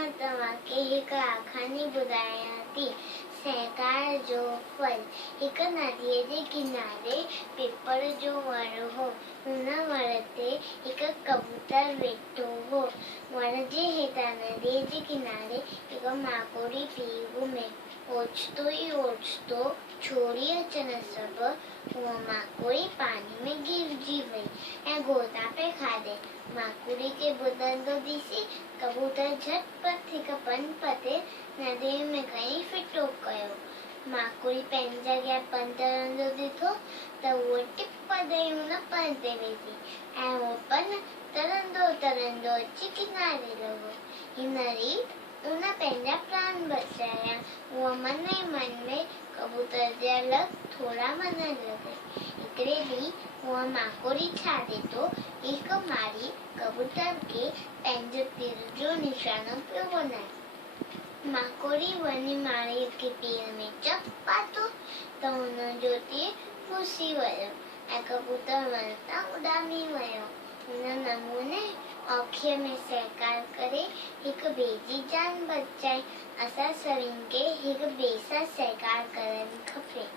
मां तव्हांखे हिकु आखानी ॿुधायां थी। सहकार जो फल। हिकु नदीअ जे किनारे पीपल जो वण हो। हुन वण ते हिकु कबूतर वेठो हो। वण जे हेठां नदीअ जे किनारे हिकु माकोड़ी पई घुमे। ओचितो ई ओचितो छोड़ी अचण सबबु उहा माकोड़ी पाणी में गिरजी वई ऐं गोता पे खाधे। माकोड़ी खे ॿुधंदो ॾिसी कबूतर झटपट हिकु पंधु ते नदीअ में खणी फिटो कयो। माकोड़ी पंहिंजी जॻह पंधु रहंदो ॾिठो त उहो टिप ॾेई हुन पंधु ते वेठी ऐं उहो पंधु तरंदो तरंदो अची किनारे लॻो। हींअर उन पंहिंजा प्राण बचाया। उहा मन ई मन में कबूतर जे अलॻि थोरा वञण लॻी। हिकिड़े ॾींहुं उहा माकोड़ी छा ॾिठो, हिकु मारी कबूतर खे पंहिंजो तीर जो निशानो पियो बनाए। माकोड़ी वञी मारी खे तीर में चप पातो त हुनजो तीर फुसी वियो ऐं कबूतर वण तां उॾामी वियो। हुन नमूने औखीअ में सहकार करे हिक ॿिए जी जान बचाई। असां सभिनि खे हिक ॿिए सां सहकार करणु खपे।